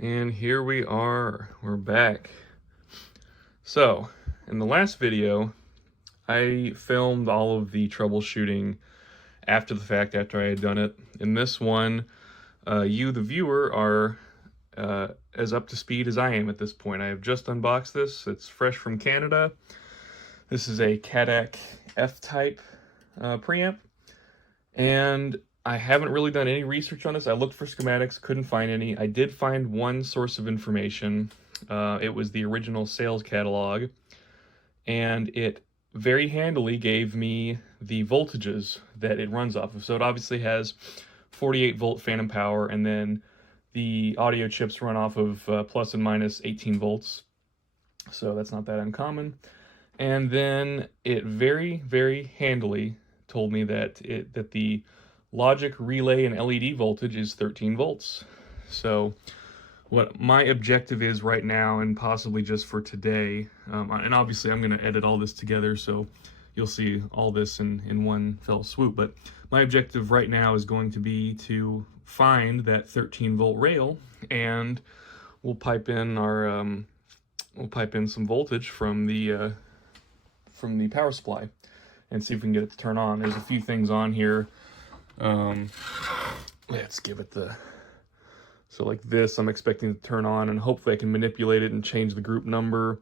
And here we are, we're back. So, in the last video, I filmed all of the troubleshooting after the fact, after I had done it. In this one, you, the viewer, are as up to speed as I am at this point. I have just unboxed this. It's fresh from Canada. This is a CADAC F-type preamp, and I haven't really done any research on this. I looked for schematics, couldn't find any. I did find one source of information. It was the original sales catalog, and it very handily gave me the voltages that it runs off of. So it obviously has 48 volt phantom power, and then the audio chips run off of plus and minus 18 volts. So that's not that uncommon. And then it very, very handily told me that the logic, relay, and LED voltage is 13 volts. So what my objective is right now, and possibly just for today, and obviously I'm going to edit all this together so you'll see all this in one fell swoop, but my objective right now is going to be to find that 13 volt rail, and we'll pipe in our some voltage from the power supply and see if we can get it to turn on. There's a few things on here. Let's give it so like this, I'm expecting to turn on, and hopefully I can manipulate it and change the group number.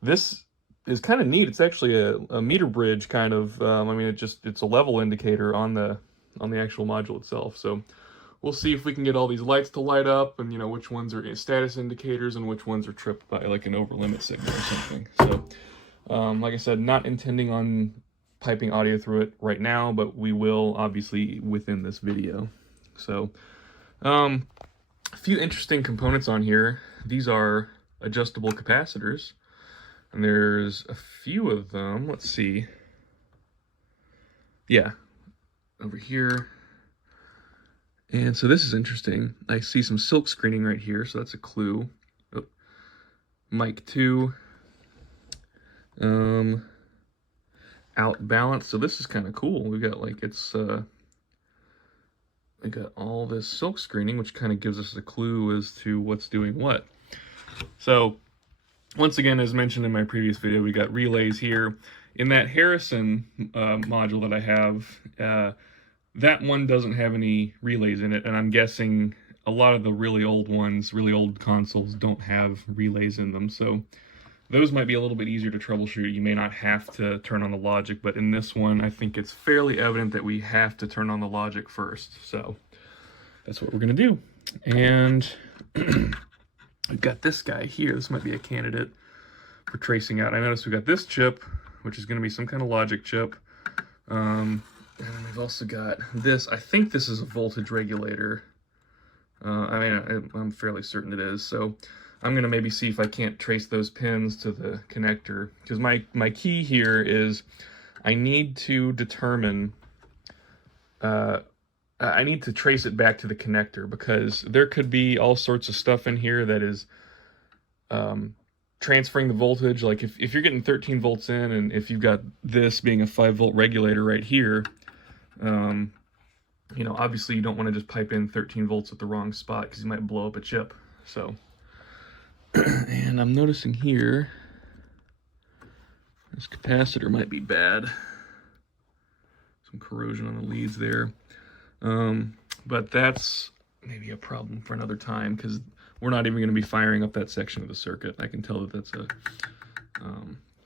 This is kind of neat. It's actually a meter bridge kind of, I mean, it's a level indicator on the actual module itself. So we'll see if we can get all these lights to light up, and which ones are status indicators and which ones are tripped by like an over limit signal or something. So like I said, not intending on piping audio through it right now, but we will obviously within this video. So a few interesting components on here. These are adjustable capacitors, and there's a few of them. Let's see. Yeah, over here. And so this is interesting. I see some silk screening right here, so that's a clue. Oh, mic 2. Out balance. So this is kind of cool. We got like we got all this silk screening, which kind of gives us a clue as to what's doing what. So once again, as mentioned in my previous video, we got relays here. In that Harrison module that I have, that one doesn't have any relays in it, and I'm guessing a lot of the really old ones, really old consoles, don't have relays in them. So those might be a little bit easier to troubleshoot. You may not have to turn on the logic, but in this one, I think it's fairly evident that we have to turn on the logic first. So that's what we're gonna do. And we've got this guy here. This might be a candidate for tracing out. I noticed we got this chip, which is gonna be some kind of logic chip. And then we've also got this. I think this is a voltage regulator. I mean, I'm fairly certain it is. So I'm going to maybe see if I can't trace those pins to the connector, because my key here is I need to determine, I need to trace it back to the connector, because there could be all sorts of stuff in here that is transferring the voltage. Like if you're getting 13 volts in, and if you've got this being a 5 volt regulator right here, obviously you don't want to just pipe in 13 volts at the wrong spot, because you might blow up a chip. So and I'm noticing here, this capacitor might be bad. Some corrosion on the leads there. But that's maybe a problem for another time, because we're not even going to be firing up that section of the circuit. I can tell that that's going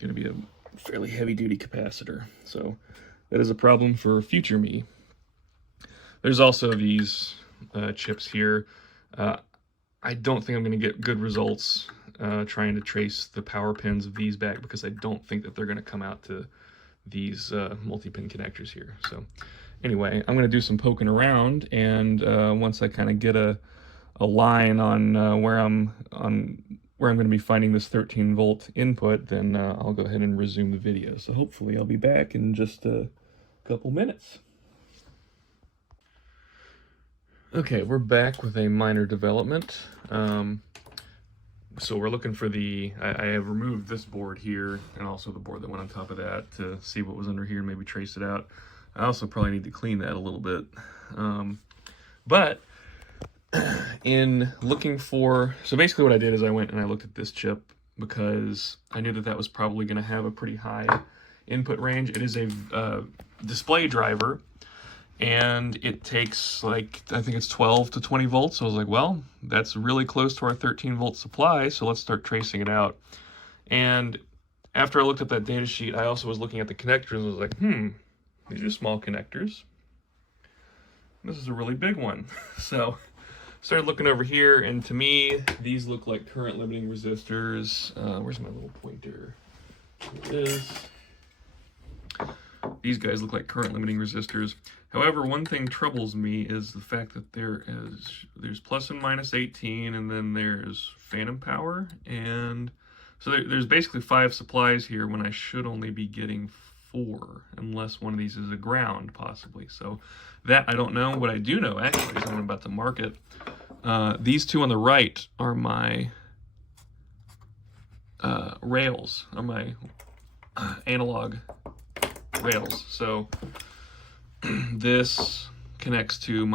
to be a fairly heavy-duty capacitor. So that is a problem for future me. There's also these chips here. I don't think I'm going to get good results trying to trace the power pins of these back, because I don't think that they're going to come out to these multi-pin connectors here. So anyway, I'm going to do some poking around, and once I kind of get a line on where I'm going to be finding this 13 volt input, then I'll go ahead and resume the video. So hopefully I'll be back in just a couple minutes. Okay, we're back with a minor development. So we're looking for I have removed this board here, and also the board that went on top of that, to see what was under here and maybe trace it out. I also probably need to clean that a little bit. But in looking for, so basically what I did is I went and I looked at this chip because I knew that that was probably going to have a pretty high input range. It is a display driver, and it takes like, I think it's 12 to 20 volts. So I was like, well, that's really close to our 13 volt supply, so let's start tracing it out. And after I looked at that data sheet, I also was looking at the connectors and was like, these are small connectors. This is a really big one. So started looking over here, and to me, these look like current limiting resistors. Where's my little pointer? Here it is. These guys look like current limiting resistors. However, one thing troubles me is the fact that there's plus and minus 18, and then there's phantom power, and so there's basically 5 supplies here when I should only be getting 4, unless one of these is a ground, possibly. So that I don't know. What I do know, actually, is I'm about to mark it. These 2 on the right are my rails, are my analog rails. So this connects to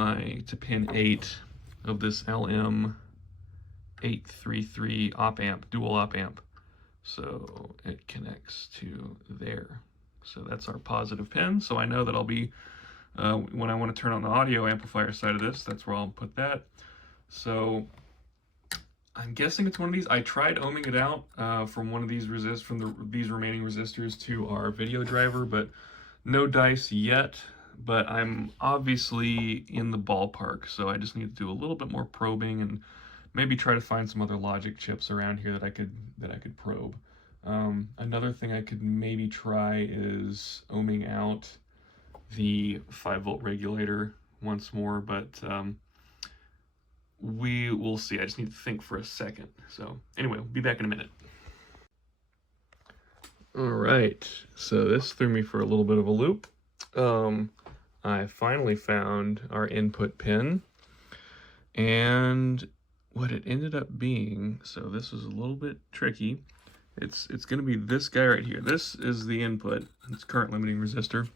pin 8 of this LM833 op amp, dual op amp. So it connects to there. So that's our positive pin. So I know that I'll be, when I want to turn on the audio amplifier side of this, that's where I'll put that. So I'm guessing it's one of these. I tried ohming it out from one of these these remaining resistors to our video driver, but no dice yet. But I'm obviously in the ballpark, so I just need to do a little bit more probing and maybe try to find some other logic chips around here that I could probe. Another thing I could maybe try is ohming out the 5-volt regulator once more, but we will see. I just need to think for a second. So anyway, we'll be back in a minute. All right, so this threw me for a little bit of a loop. I finally found our input pin, and what it ended up being, so this was a little bit tricky. It's going to be this guy right here. This is the input. It's current limiting resistor,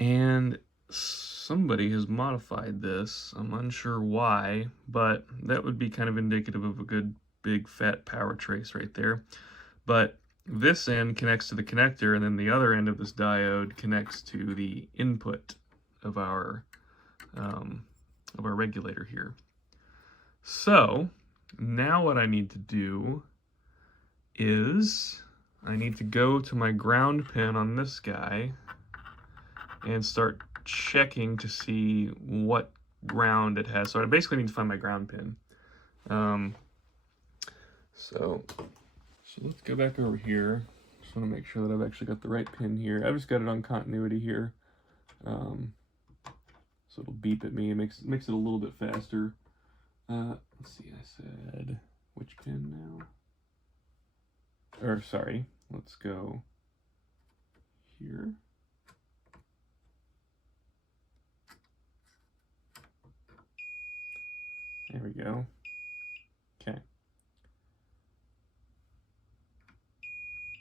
and somebody has modified this. I'm unsure why, but that would be kind of indicative of a good big fat power trace right there. But this end connects to the connector, and then the other end of this diode connects to the input of our regulator here. So now what I need to do is I need to go to my ground pin on this guy and start checking to see what ground it has. So I basically need to find my ground pin. So let's go back over here. Just want to make sure that I've actually got the right pin here. I've just got it on continuity here. So it'll beep at me. It makes it a little bit faster. Let's see, I said which pin now? Or sorry, let's go here. There we go. Okay.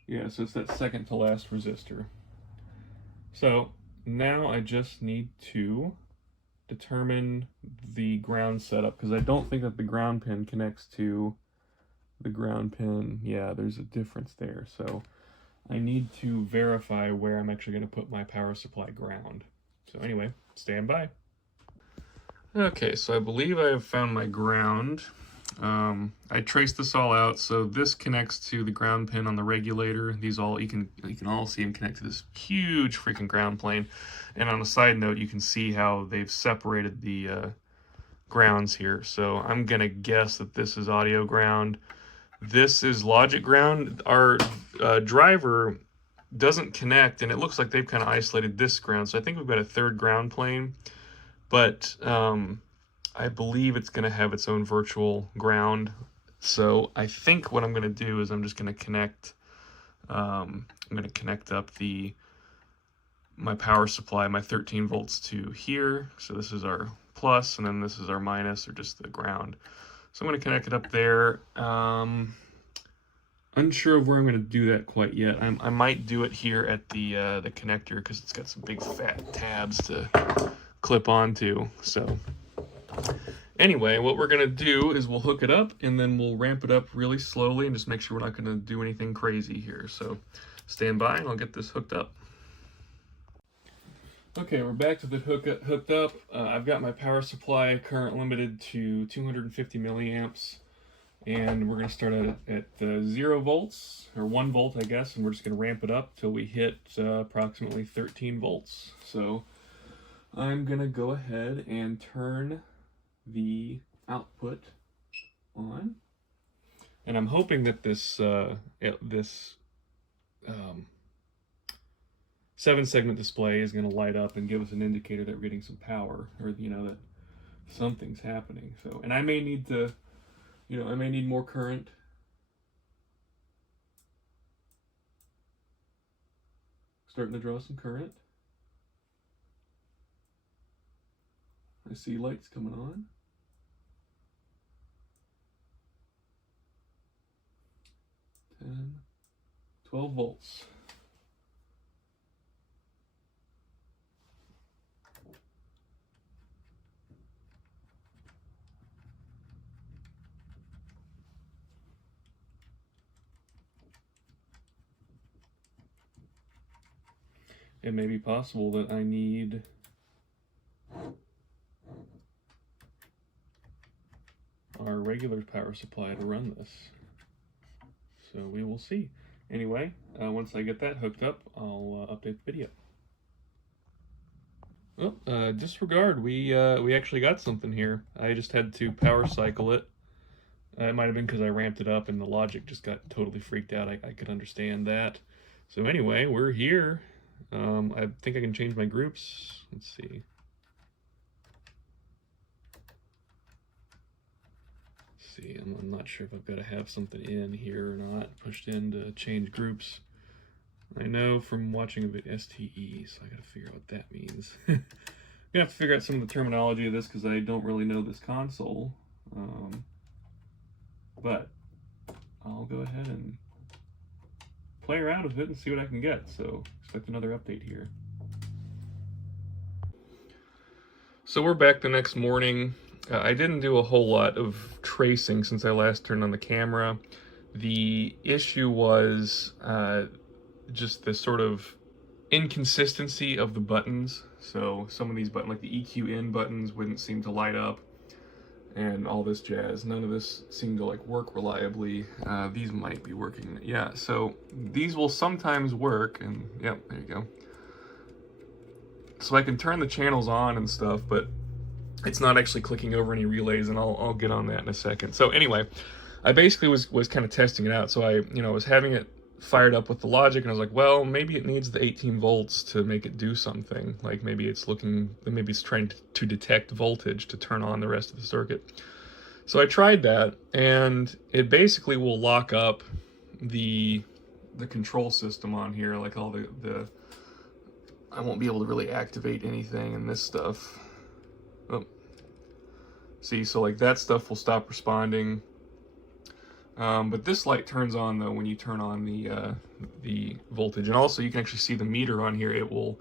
Yeah, so it's that second to last resistor. So now I just need to determine the ground setup, because I don't think that the ground pin connects to the ground pin. Yeah, there's a difference there. So I need to verify where I'm actually going to put my power supply ground. So anyway, stand by. Okay, so I believe I have found my ground. I traced this all out. So this connects to the ground pin on the regulator. These all, you can all see them connect to this huge freaking ground plane. And on a side note, you can see how they've separated the grounds here. So I'm gonna guess that this is audio ground. This is logic ground. Our driver doesn't connect, and it looks like they've kind of isolated this ground. So I think we've got a third ground plane, but I believe it's going to have its own virtual ground. So I think what I'm going to do is I'm just going to connect, I'm going to connect up my power supply, my 13 volts to here. So this is our plus, and then this is our minus, or just the ground. So I'm going to connect it up there. Unsure of where I'm going to do that quite yet. I might do it here at the connector, because it's got some big fat tabs to clip onto. So Anyway, what we're gonna do is we'll hook it up and then we'll ramp it up really slowly and just make sure we're not gonna do anything crazy here. So stand by and I'll get this hooked up. Okay, we're back to the hooked up. I've got my power supply current limited to 250 milliamps, and we're gonna start at 0 volts, or 1 volt, I guess, and we're just gonna ramp it up till we hit approximately 13 volts. So I'm gonna go ahead and turn the output on, and I'm hoping that this 7-segment display is going to light up and give us an indicator that we're getting some power, or that something's happening. So, and I may need to, I may need more current. Starting to draw some current. I see lights coming on. 10, 12 volts. It may be possible that I need our regular power supply to run this. So we will see. Anyway, once I get that hooked up, I'll update the video. Oh, disregard, we actually got something here. I just had to power cycle it. It might have been because I ramped it up and the logic just got totally freaked out. I could understand that. So anyway, we're here. I think I can change my groups. Let's see. I'm not sure if I've got to have something in here or not, pushed in to change groups. I know from watching a bit STE, so I got to figure out what that means. I'm gonna have to figure out some of the terminology of this because I don't really know this console. But I'll go ahead and play around with it and see what I can get. So expect another update here. So we're back the next morning. I didn't do a whole lot of tracing since I last turned on the camera. The issue was just the sort of inconsistency of the buttons. So some of these buttons, like the EQ in buttons, wouldn't seem to light up, and all this jazz. None of this seemed to work reliably. These might be working. Yeah, so these will sometimes work, and yep, there you go. So I can turn the channels on and stuff, but it's not actually clicking over any relays, and I'll get on that in a second. So anyway, I basically was kind of testing it out. So I was having it fired up with the logic, and I was like, well, maybe it needs the 18 volts to make it do something. Like maybe it's trying to detect voltage to turn on the rest of the circuit. So I tried that, and it basically will lock up the control system on here, like all the I won't be able to really activate anything in this stuff. Oh. See, so that stuff will stop responding. But this light turns on though when you turn on the voltage, and also you can actually see the meter on here. It will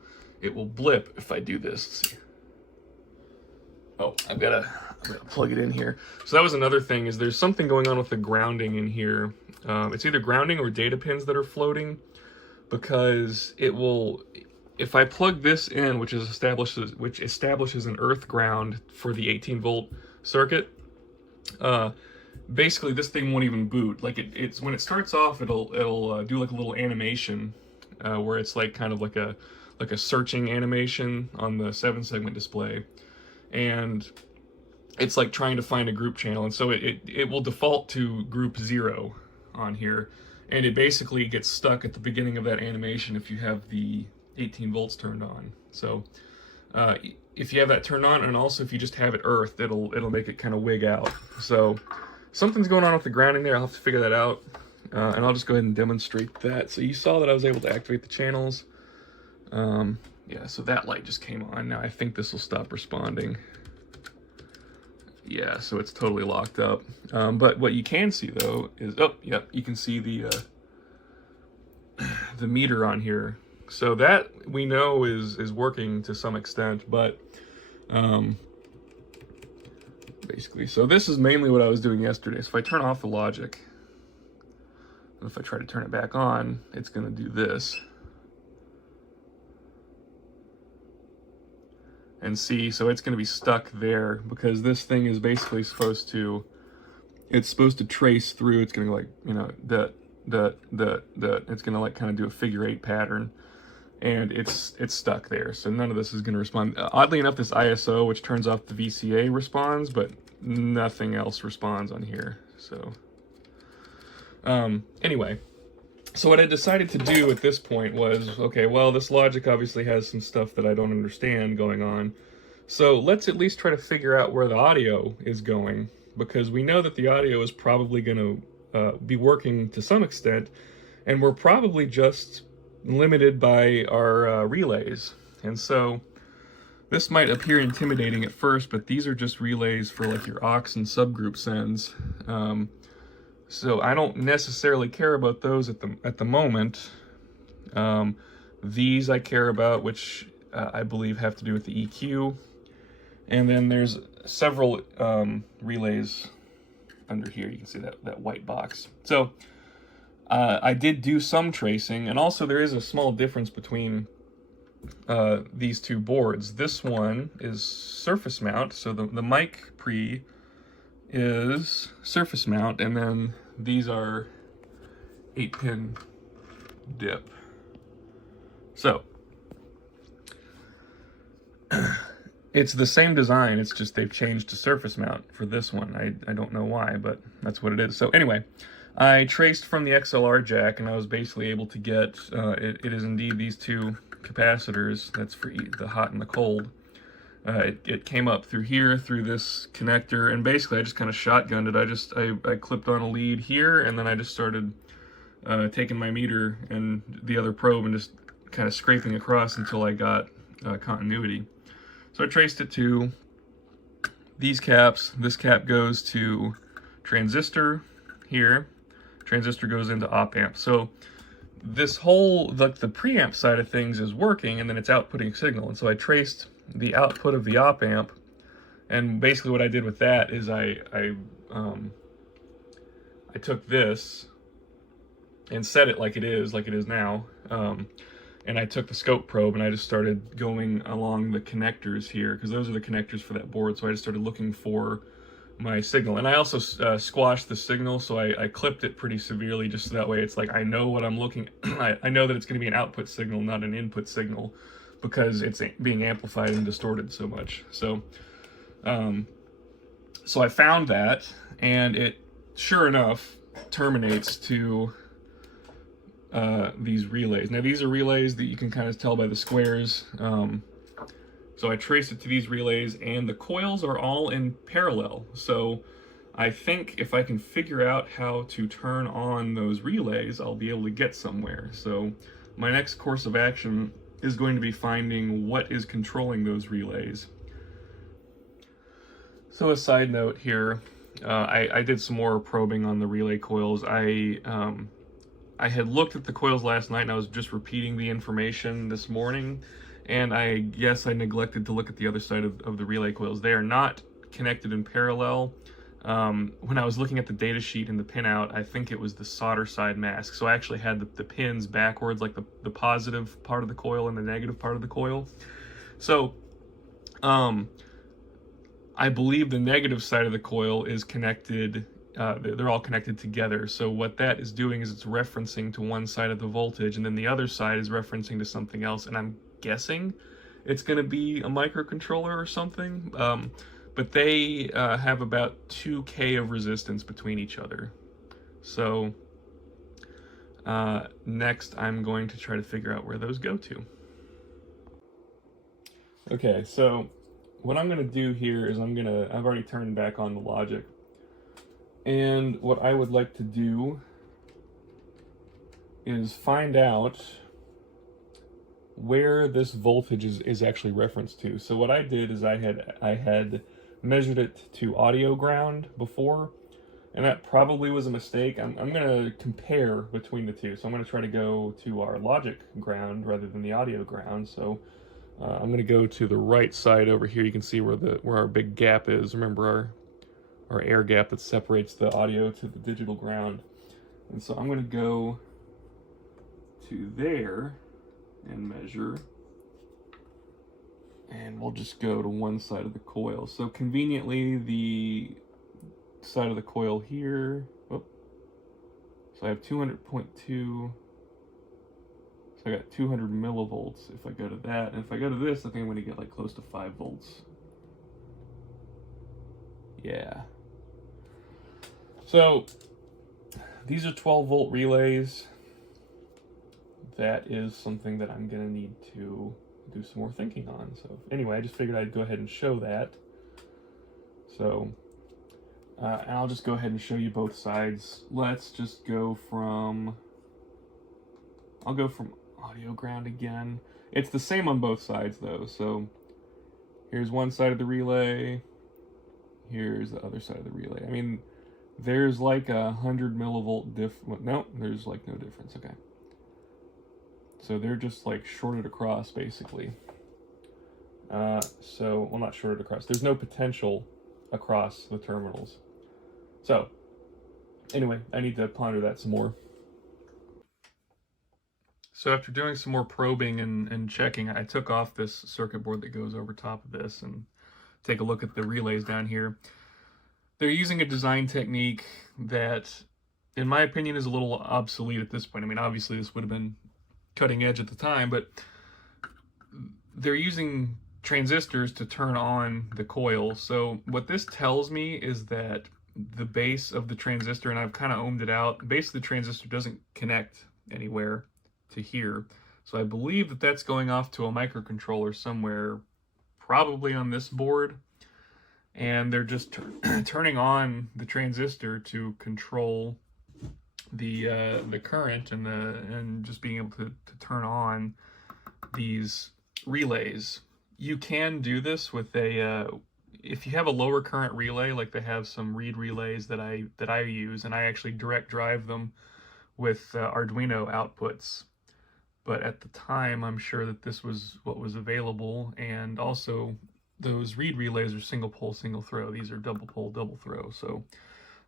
blip if I do this. Let's see. Oh, I'm gonna plug it in here. So that was another thing, is there's something going on with the grounding in here. It's either grounding or data pins that are floating, because it will, if I plug this in, which establishes an earth ground for the 18 volt circuit, basically this thing won't even boot. It's when it starts off, it'll do a little animation where it's kind of like a searching animation on the 7-segment display, and it's trying to find a group channel, and so it will default to group 0 on here, and it basically gets stuck at the beginning of that animation if you have the 18 volts turned on. So if you have that turned on, and also if you just have it earthed, it'll make it kind of wig out. So something's going on with the grounding there. I'll have to figure that out, and I'll just go ahead and demonstrate that. So you saw that I was able to activate the channels. Yeah, so that light just came on. Now I think this will stop responding. Yeah, so it's totally locked up. But what you can see though is, oh, yep, you can see the meter on here. So that we know is working to some extent, but basically. So this is mainly what I was doing yesterday. So if I turn off the logic, and if I try to turn it back on, it's going to do this. And see, so it's going to be stuck there because this thing is basically supposed to, it's supposed to trace through. It's going to like, you know, it's going to like kind of do a figure 8 pattern, and it's stuck there. So none of this is going to respond. Oddly enough, this ISO, which turns off the VCA, responds, but nothing else responds on here. So anyway, so what I decided to do at this point was, okay, well, this logic obviously has some stuff that I don't understand going on. So let's at least try to figure out where the audio is going, because we know that the audio is probably going to be working to some extent, and we're probably just limited by our relays. And so this might appear intimidating at first, but these are just relays for like your aux and subgroup sends. So I don't necessarily care about those at the moment. These I care about, which I believe have to do with the EQ. And then there's several relays under here. You can see that white box. So I did do some tracing, and also there is a small difference between these two boards. This one is surface mount, so the mic pre is surface mount, and then these are 8-pin dip. So it's the same design, it's just they've changed to surface mount for this one. I don't know why, but that's what it is. So anyway, I traced from the XLR jack, and I was basically able to get, it is indeed these two capacitors, that's for the hot and the cold. It came up through here, through this connector, and basically I just kind of shotgunned it. I clipped on a lead here, and then I just started taking my meter and the other probe and just kind of scraping across until I got continuity. So I traced it to these caps. This cap goes to transistor here. Transistor goes into op amp. So this whole, the preamp side of things is working, and then it's outputting signal. And so I traced the output of the op amp, and basically what I did with that is I took this and set it like it is now, and I took the scope probe and I just started going along the connectors here, because those are the connectors for that board. So I just started looking for my signal, and I also squashed the signal, so I clipped it pretty severely, just so that way it's like I know what I'm looking I know that it's going to be an output signal, not an input signal, because it's being amplified and distorted so much. So so I found that, and it sure enough terminates to these relays. Now these are relays that you can kind of tell by the squares. So I traced it to these relays, and the coils are all in parallel. So I think if I can figure out how to turn on those relays, I'll be able to get somewhere. So my next course of action is going to be finding what is controlling those relays. So a side note here, I did some more probing on the relay coils. I had looked at the coils last night, and I was just repeating the information this morning, and I guess I neglected to look at the other side of the relay coils. They are not connected in parallel. When I was looking at the data sheet and the pinout, I think it was the solder side mask. So I actually had the pins backwards, like the positive part of the coil and the negative part of the coil. So I believe the negative side of the coil is connected, they're all connected together. So what that is doing is it's referencing to one side of the voltage, and then the other side is referencing to something else. And I'm guessing it's going to be a microcontroller or something. But they have about 2K of resistance between each other. So next I'm going to try to figure out where those go to. Okay, so what I'm going to do here is I've already turned back on the logic. And what I would like to do is find out where this voltage is actually referenced to. So what I did is I had measured it to audio ground before, and that probably was a mistake. I'm going to compare between the two. So I'm going to try to go to our logic ground rather than the audio ground. So I'm going to go to the right side over here. You can see where our big gap is. Remember, or air gap that separates the audio to the digital ground. And so I'm going to go to there and measure, and we'll just go to one side of the coil. So conveniently, the side of the coil here, so I have 200.2, so I got 200 millivolts if I go to that, and if I go to this, I think I'm going to get like close to 5 volts. Yeah. So these are 12 volt relays. That is something that I'm going to need to do some more thinking on. So anyway, I just figured I'd go ahead and show that. So, and I'll just go ahead and show you both sides. Let's just go from, I'll go from audio ground again. It's the same on both sides though. So here's one side of the relay. Here's the other side of the relay. I mean, there's like 100 millivolt no, there's like no difference. Okay. So they're just like shorted across basically. So, well, not shorted across. There's no potential across the terminals. So anyway, I need to ponder that some more. So after doing some more probing and checking, I took off this circuit board that goes over top of this and take a look at the relays down here. They're using a design technique that, in my opinion, is a little obsolete at this point. I mean, obviously this would have been cutting edge at the time, but they're using transistors to turn on the coil. So what this tells me is that the base of the transistor, and I've kind of ohmed it out, the base of the transistor doesn't connect anywhere to here. So I believe that that's going off to a microcontroller somewhere, probably on this board, and they're just turning on the transistor to control the current and just being able to turn on these relays. You can do this with a if you have a lower current relay, like they have some reed relays that I use, and I actually direct drive them with Arduino outputs. But at the time, I'm sure that this was what was available, and also those reed relays are single pole, single throw. These are double pole, double throw. So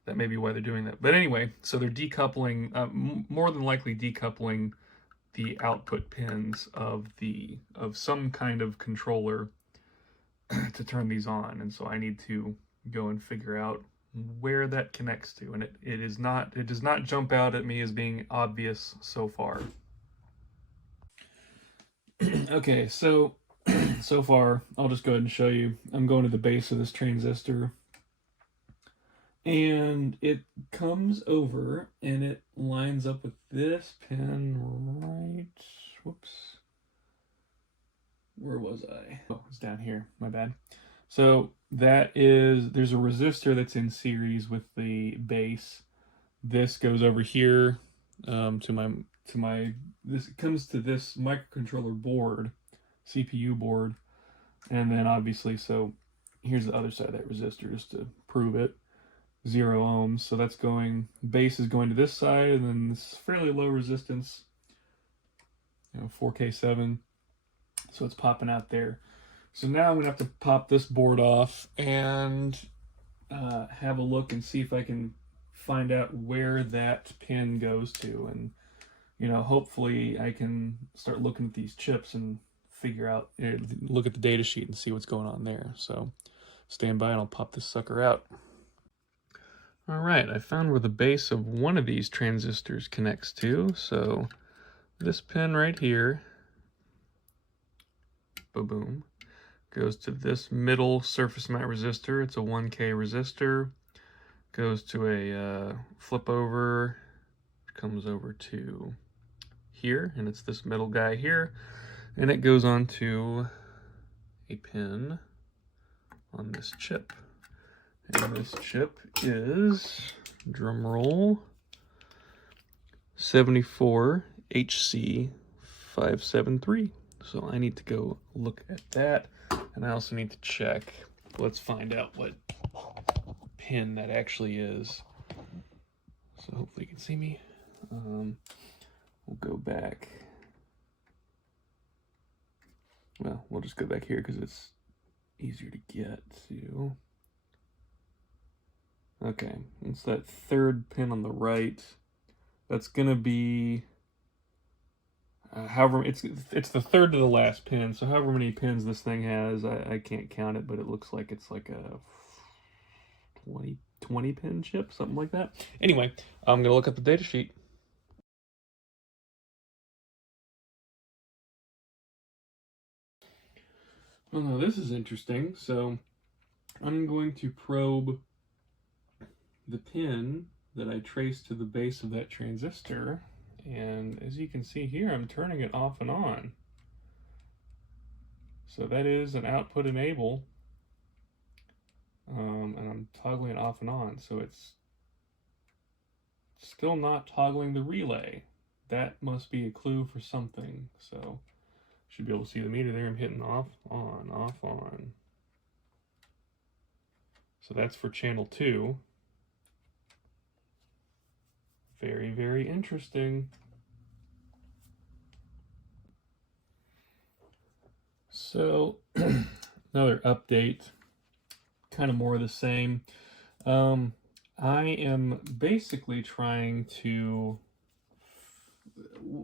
that may be why they're doing that. But anyway, so they're decoupling, more than likely decoupling the output pins of some kind of controller to turn these on. And so I need to go and figure out where that connects to. And it does not jump out at me as being obvious so far. Okay, so so far, I'll just go ahead and show you. I'm going to the base of this transistor, and it comes over and it lines up with this pin right, whoops, where was I? Oh, it's down here, my bad. So there's a resistor that's in series with the base. This goes over here this comes to this microcontroller board, CPU board, and then obviously, so here's the other side of that resistor just to prove it. 0 ohms, so that's going, base is going to this side, and then this fairly low resistance, 4K7, so it's popping out there. So now I'm gonna have to pop this board off and have a look and see if I can find out where that pin goes to, and hopefully I can start looking at these chips and figure out, look at the data sheet and see what's going on there. So stand by and I'll pop this sucker out. All right, I found where the base of one of these transistors connects to. So this pin right here, boom, goes to this middle surface mount resistor. It's a 1K resistor. Goes to a flip over, comes over to here, and it's this middle guy here, and it goes on to a pin on this chip. And this chip is, drum roll, 74HC573. So I need to go look at that, and I also need to check. Let's find out what pin that actually is. So hopefully you can see me. We'll go back. Well, we'll just go back here because it's easier to get to. Okay, it's that third pin on the right. That's gonna be however it's the third to the last pin. So however many pins this thing has, I can't count it, but it looks like it's like a 20 pin chip, something like that. Anyway, I'm gonna look at the data sheet. Oh, now this is interesting. So I'm going to probe the pin that I traced to the base of that transistor, and as you can see here, I'm turning it off and on. So that is an output enable, and I'm toggling it off and on, so it's still not toggling the relay. That must be a clue for something. So should be able to see the meter there. I'm hitting off, on, off, on. So that's for channel 2. Very, very interesting. So another update, kind of more of the same. I am basically trying to,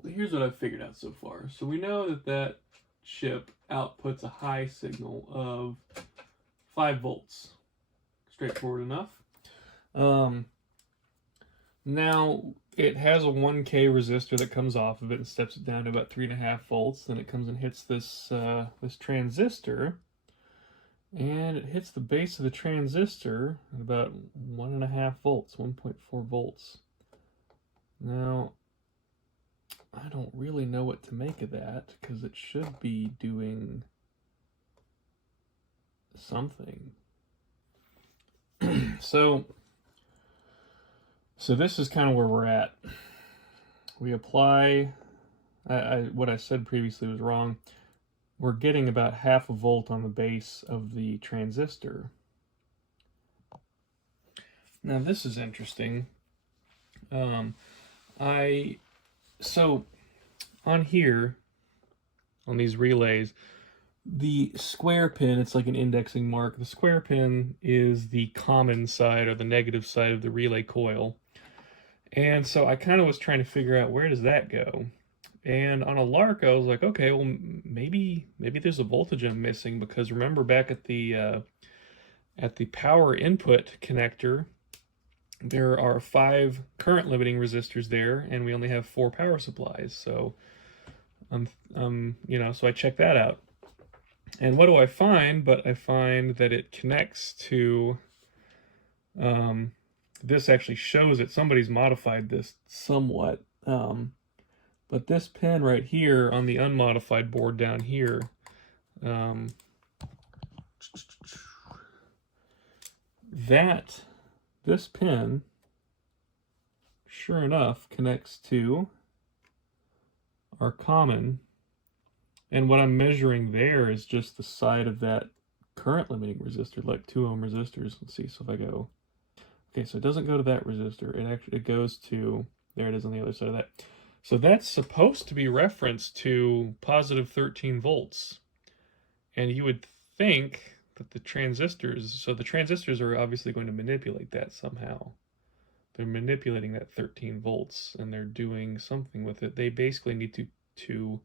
here's what I've figured out so far. So we know that that chip outputs a high signal of 5 volts. Straightforward enough. Now it has a 1K resistor that comes off of it and steps it down to about 3.5 volts. Then it comes and hits this this transistor, and it hits the base of the transistor at about 1.5 volts, 1.4 volts. Now I don't really know what to make of that, because it should be doing something. So this is kind of where we're at. We apply, what I said previously was wrong. We're getting about 0.5 volt on the base of the transistor. Now this is interesting. So on here, on these relays, the square pin, it's like an indexing mark. The square pin is the common side, or the negative side of the relay coil. And so I kind of was trying to figure out, where does that go? And on a lark, I was like, okay, well, maybe there's a voltage I'm missing, because remember back at the power input connector, there are 5 current limiting resistors there, and we only have 4 power supplies. So, so I checked that out. And what do I find? But I find that it connects to, this actually shows that somebody's modified this somewhat. But this pin right here on the unmodified board down here, this pin, sure enough, connects to our common. And what I'm measuring there is just the side of that current limiting resistor, like 2 ohm resistors. Let's see, so if I go, okay, so it doesn't go to that resistor. It goes to, there it is on the other side of that. So that's supposed to be referenced to positive 13 volts. And you would think that the transistors are obviously going to manipulate that somehow. They're manipulating that 13 volts, and they're doing something with it. They basically need to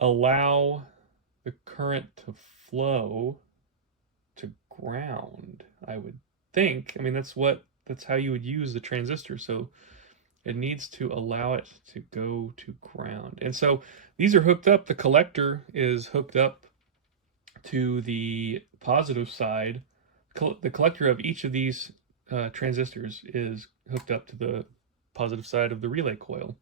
allow the current to flow to ground, I would think. I mean, that's how you would use the transistor. So it needs to allow it to go to ground. And so these are hooked up. The collector is hooked up to the positive side. The collector of each of these transistors is hooked up to the positive side of the relay coil.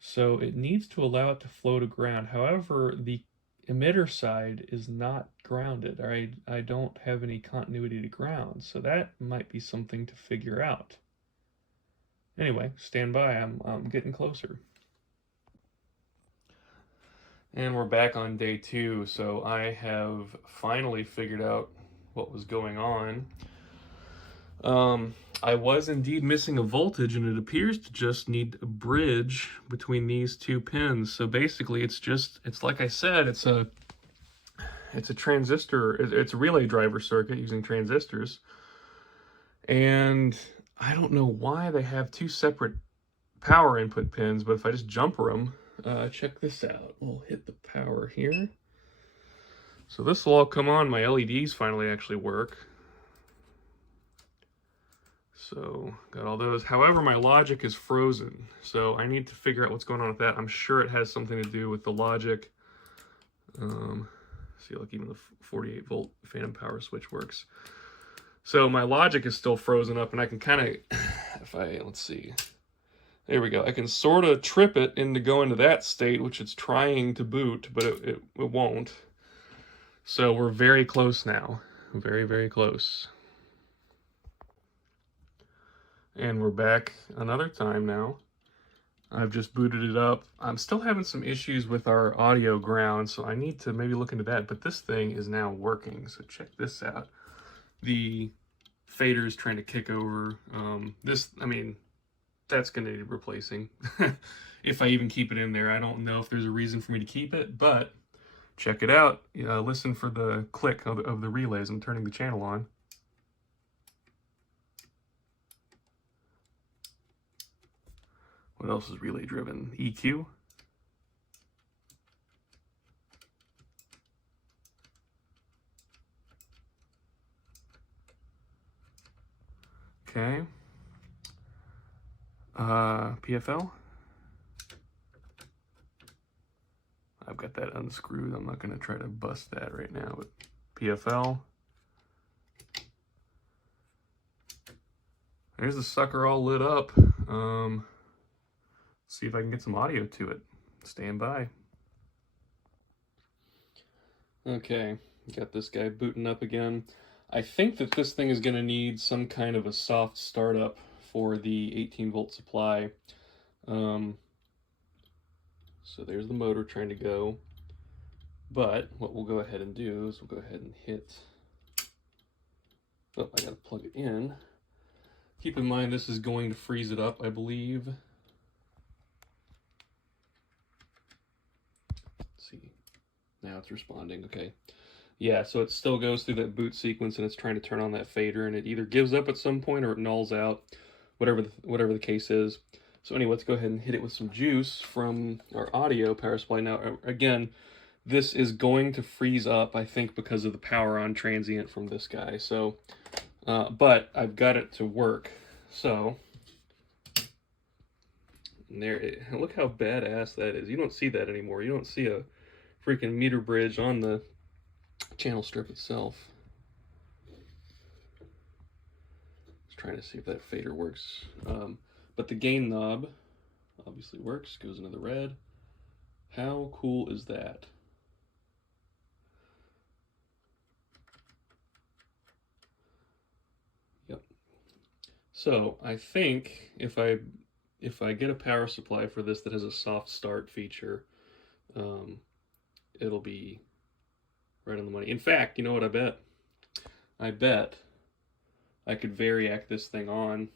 So it needs to allow it to flow to ground. However, the emitter side is not grounded. I don't have any continuity to ground. So that might be something to figure out. Anyway, stand by. I'm getting closer. And we're back on day 2. So I have finally figured out what was going on. I was indeed missing a voltage, and it appears to just need a bridge between these 2 pins. So basically it's like I said, it's a transistor, it's a relay driver circuit using transistors. And I don't know why they have two separate power input pins, but if I just jumper them, check this out. We'll hit the power here. So this will all come on. My LEDs finally actually work. So got all those. However, my logic is frozen. So I need to figure out what's going on with that. I'm sure it has something to do with the logic. See, like even the 48 volt phantom power switch works. So my logic is still frozen up, and I can kind of, let's see. There we go. I can sort of trip it into going to that state, which it's trying to boot, but it won't. So we're very close now. Very, very close. And we're back another time now. I've just booted it up. I'm still having some issues with our audio ground, so I need to maybe look into that. But this thing is now working, so check this out. The fader is trying to kick over. That's going to need replacing. If I even keep it in there, I don't know if there's a reason for me to keep it, but check it out. Listen for the click of the relays. I'm turning the channel on. What else is relay driven? EQ. Okay. PFL. I've got that unscrewed. I'm not going to try to bust that right now, but PFL. There's the sucker all lit up. See if I can get some audio to it. Stand by. Okay, got this guy booting up again. I think that this thing is going to need some kind of a soft startup for the 18 volt supply. So there's the motor trying to go. But what we'll go ahead and do is we'll go ahead and hit. Oh, I got to plug it in. Keep in mind this is going to freeze it up, I believe. Let's see. Now it's responding. Okay. Yeah, so it still goes through that boot sequence and it's trying to turn on that fader, and it either gives up at some point or it nulls out, whatever the case is. So anyway, let's go ahead and hit it with some juice from our audio power supply. Now, again, this is going to freeze up, I think, because of the power on transient from this guy. So, but I've got it to work. So, look how badass that is. You don't see that anymore. You don't see a freaking meter bridge on the channel strip itself. Just trying to see if that fader works. But the gain knob obviously works, goes into the red. How cool is that? Yep. So I think if I get a power supply for this that has a soft start feature, it'll be right on the money. In fact, you know what I bet? I bet I could Variac this thing on.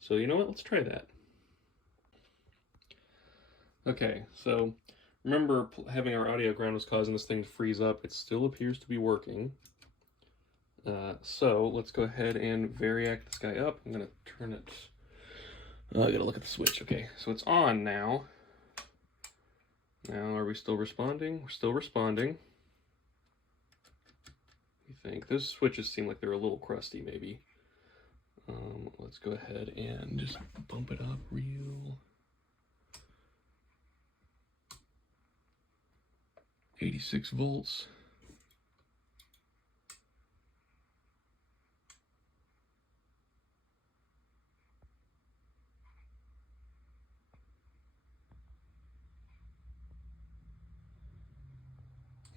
So you know what? Let's try that. Okay, so remember having our audio ground was causing this thing to freeze up. It still appears to be working. So let's go ahead and Variac this guy up. I'm going to turn it. I got to look at the switch. Okay, so it's on now. Now, are we still responding? We're still responding. You think? Those switches seem like they're a little crusty, maybe. Let's go ahead and just bump it up real. 86 volts.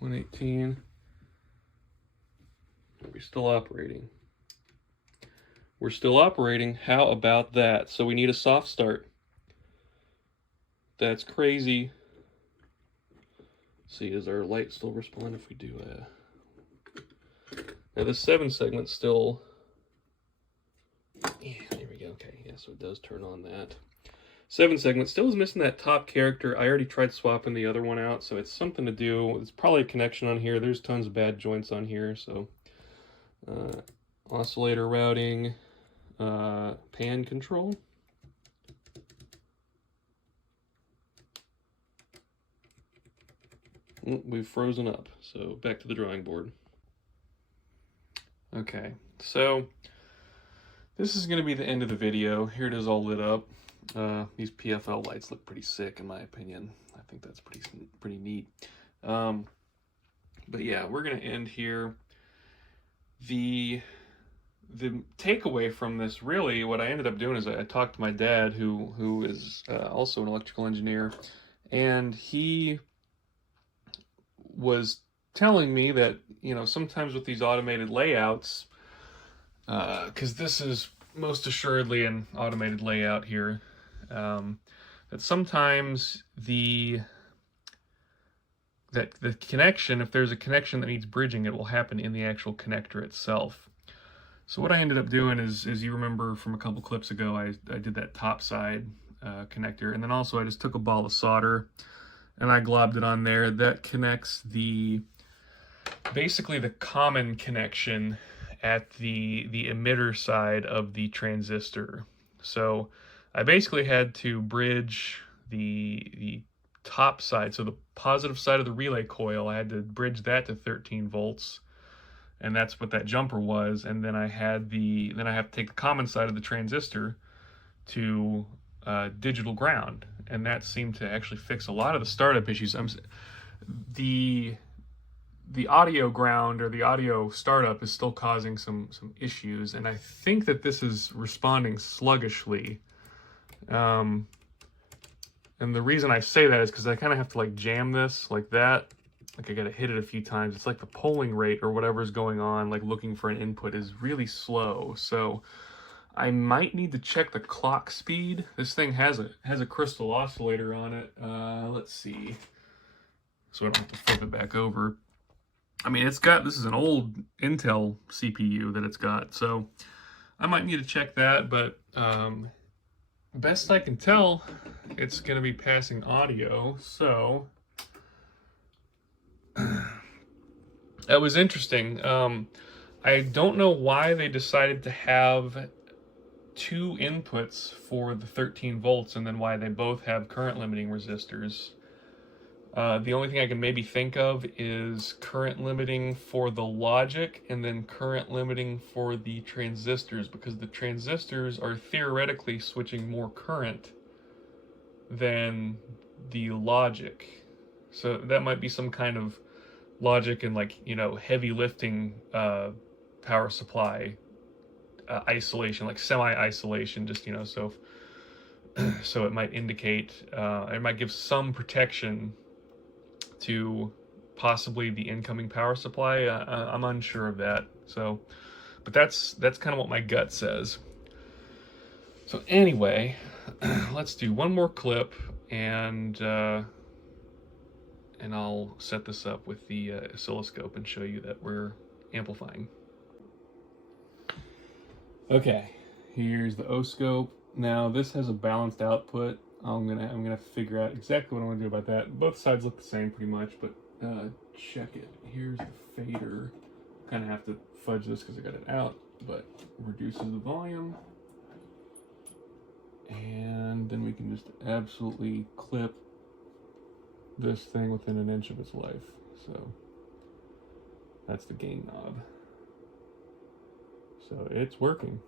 $118. Are we still operating? We're still operating. How about that? So we need a soft start. That's crazy. Let's see, does our light still respond if we do now the 7 segment still. Yeah, there we go. Okay, yeah, so it does turn on that. 7 segment still is missing that top character. I already tried swapping the other one out, so it's something to do. It's probably a connection on here. There's tons of bad joints on here, so oscillator routing, pan control. We've frozen up, so back to the drawing board. Okay, so this is going to be the end of the video. Here it is all lit up. These PFL lights look pretty sick in my opinion. I think that's pretty neat. But yeah, we're going to end here. The takeaway from this, really, what I ended up doing is I talked to my dad, who is also an electrical engineer, and he was telling me that, you know, sometimes with these automated layouts, because this is most assuredly an automated layout here, that sometimes the connection, if there's a connection that needs bridging, it will happen in the actual connector itself. So what I ended up doing is, as you remember from a couple clips ago, I did that top side connector, and then also I just took a ball of solder and I globbed it on there. That connects basically the common connection at the emitter side of the transistor. So I basically had to bridge the top side, so the positive side of the relay coil, I had to bridge that to 13 volts, and that's what that jumper was. And then I have to take the common side of the transistor to digital ground, and that seemed to actually fix a lot of the startup issues. The audio ground or the audio startup is still causing some issues, and I think that this is responding sluggishly. And the reason I say that is because I kind of have to like jam this like that. Like I got to hit it a few times. It's like the polling rate or whatever's going on, like looking for an input, is really slow. So I might need to check the clock speed. This thing has a crystal oscillator on it. Let's see. So I don't have to flip it back over. I mean, this is an old Intel CPU that it's got, so I might need to check that, but best I can tell, it's going to be passing audio, so that was interesting. I don't know why they decided to have two inputs for the 13 volts and then why they both have current limiting resistors. The only thing I can maybe think of is current limiting for the logic and then current limiting for the transistors, because the transistors are theoretically switching more current than the logic. So that might be some kind of logic and, like, you know, heavy lifting power supply isolation, like semi-isolation, just, you know, so so it might indicate, it might give some protection to possibly the incoming power supply. I'm unsure of that. So, but that's kind of what my gut says. So anyway, let's do one more clip, and I'll set this up with the oscilloscope and show you that we're amplifying. Okay, here's the O-scope. Now this has a balanced output. I'm gonna figure out exactly what I want to do about that. Both sides look the same pretty much, but check it. Here's the fader. Kind of have to fudge this because I got it out, but reduces the volume, and then we can just absolutely clip this thing within an inch of its life. So that's the gain knob. So it's working.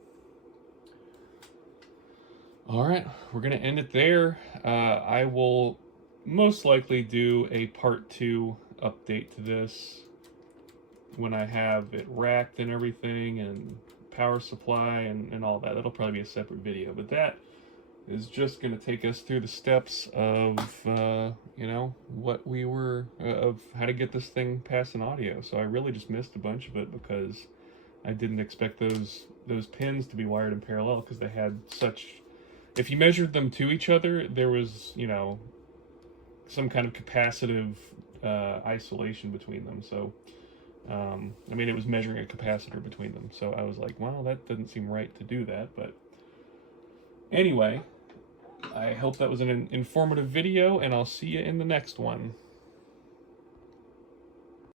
All right, we're gonna end it there. I will most likely do a part 2 update to this when I have it racked and everything, and power supply and all that. That'll probably be a separate video, but that is just gonna take us through the steps of you know, what we were of how to get this thing passing audio. So I really just missed a bunch of it because I didn't expect those pins to be wired in parallel, because they had such, if you measured them to each other, there was, you know, some kind of capacitive isolation between them. So, I mean, it was measuring a capacitor between them. So I was like, well, that doesn't seem right to do that. But anyway, I hope that was an informative video, and I'll see you in the next one.